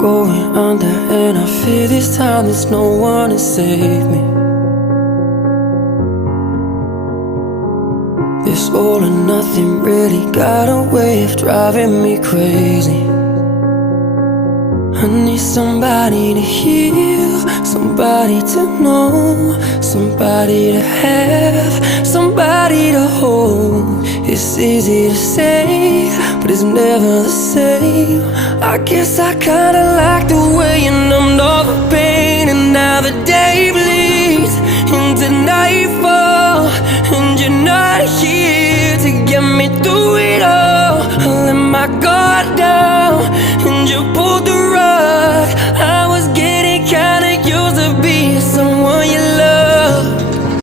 going under, and I fear this time there's no one to save me. This all or nothing really got a way of driving me crazy. I need somebody to heal, somebody to know, somebody to have, somebody to hold. It's easy to say, but it's never the same. I guess I kinda like the way you numbed all the pain, and now the day bleeds into nightfall, and you're not here to get me through it all. I let my guard down, and you pulled the rug.